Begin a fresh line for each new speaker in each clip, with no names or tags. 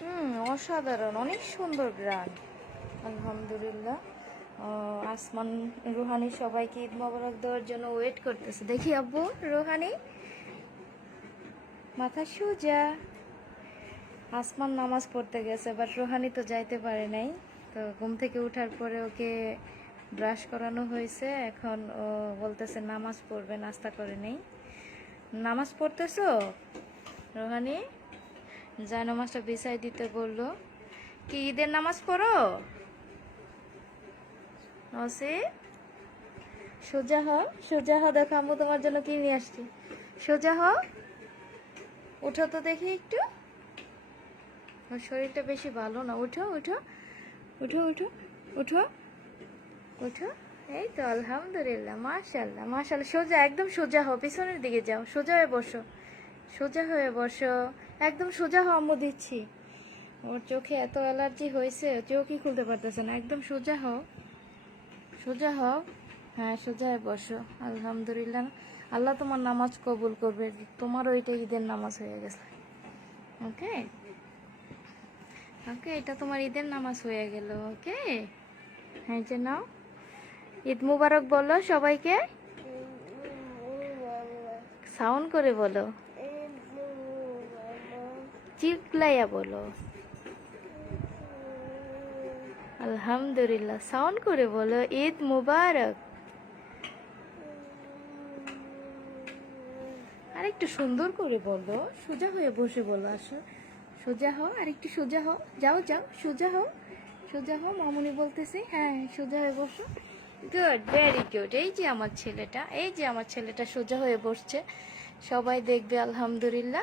হুম, অসাধারণ, অনেক সুন্দর গ্রান আলহামদুলিল্লাহ। আসমান রুহানি সবাইকে ঈদ মোবারক দেওয়ার জন্য ওয়েট করতেছে। দেখি আব্বু, রুহানি? মাথা সোজা। আসমান নামাজ পড়তে গেছে বাট রুহানি তো যাইতে পারে নাই। তো ঘুম থেকে ওঠার পরে ওকে ব্রাশ করানো হয়েছে। এখন ও বলতেছে, নামাজ পড়বে, নাস্তা করে নেই। নামাজ পড়তেছো? রোহানি? যা নামাজটা বিছাই দিতে বলল। কি, ঈদের নামাজ পড়ো? নসে সোজা হ সোজা হ দেখো আম্মু তোমার জন্য কি নিয়ে আসছি। সোজা হ উঠো তো দেখি একটু। ওর শরীরটা বেশি ভালো না। উঠো উঠো উঠো উঠো উঠো উঠো। এই তো, আলহামদুলিল্লাহ মাশাল্লাহ মাশাল্লাহ সোজা, একদম সোজা হও, পিছনের দিকে যাও। সোজা হয়ে বসো। সোজা হয়ে বসো। একদম সোজা হও আম্মু দিচ্ছি। ওর চোখে এত অ্যালার্জি হয়েছে চোখই খুলতে পারতেছে না। একদম সোজা হও। সোজা হও। হ্যাঁ সোজা হয়ে বসো। আলহামদুলিল্লাহ। আল্লাহ তোমার নামাজ কবুল করবে। তোমার ওইটা ঈদের নামাজ হয়ে গেছে। ওকে? ওকে এটা তোমার ঈদের নামাজ হয়ে গেল। ওকে? হ্যাঁ যে নাও। ঈদ মুবারক বলো সবাইকে। সাউন্ড করে বলো। চিল্লাইয়া বলো। আলহামদুলিল্লাহ, সাউন্ড করে বলো, ঈদ মুবারক। আর একটু সুন্দর করে বলো, সোজা হয়ে বসে বলো, আসো। সোজা হও আর একটু সোজা হও। যাও যাও, সোজা হও। সোজা হও, মামুনি বলতেছে হ্যাঁ সোজা হয়ে বসো। গুড ভেরি গুড এই যে আমার ছেলেটা, এই যে আমার ছেলেটা সোজা হয়ে বসছে। সবাই দেখবে, আলহামদুলিল্লাহ।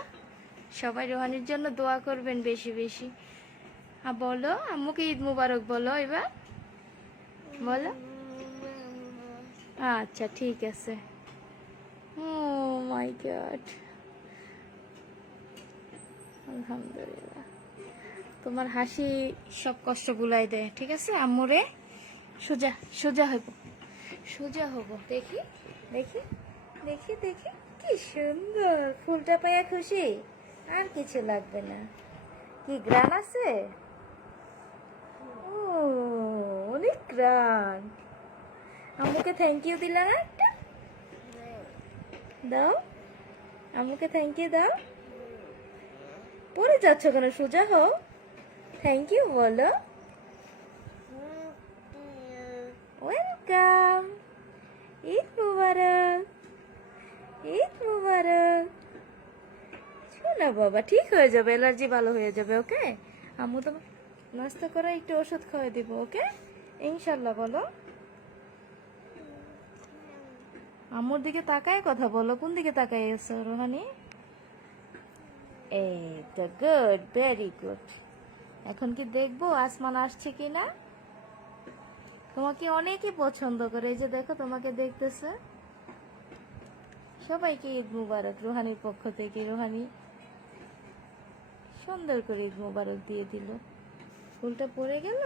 সবাই রোহানির জন্য দোয়া করবেন বেশি বেশি। হ্যাঁ বলো, আম্মুকে ঈদ মুবারক বলো এবার। বলো। আচ্ছা ঠিক আছে। ও মাই গড আলহামদুলিল্লাহ। তোমার হাসি সব কষ্ট বুলাই দেয়, ঠিক আছে? আম্মুরে সোজা সোজা হইব। সোজা হব, দেখি দেখি দেখি দেখি। কি সুন্দর। ফুলটা পাইয়া খুশি? আর কিছু লাগবে না। কি গ্রান আছে? ও অনেক গ্রান। আম্মুকে থ্যাংক ইউ দিলা না একটা? দাও। আম্মুকে থ্যাংক ইউ দাও। পড়ে যাচ্ছ কেন সোজা হও। থ্যাংক ইউ বলো। ওয়েলকাম ঈদ মুবারক ঈদ মুবারক শোনা বাবা, ঠিক হয়ে যাবে অ্যালার্জি ভালো হয়ে যাবে, ওকে? আম্মু তোমার নাস্তা করা একটু ওষুধ খাওয়াই দিব, ওকে? ইনশাল্লাহ বলো। আম্মুর দিকে তাকায় কথা বলো, কোন দিকে তাকায় এসো রোহানি? এই তো গুড ভেরি গুড এখন কি দেখব, আসমান আসছে কি না তোমাকে অনেকে পছন্দ করে, এই যে দেখো তোমাকে দেখতেছে। সবাইকে ঈদ মুবারক, রোহানির পক্ষ থেকে, রোহানি। সুন্দর করে ঈদ মোবারক দিয়ে দিল। ফুলটা পড়ে গেল?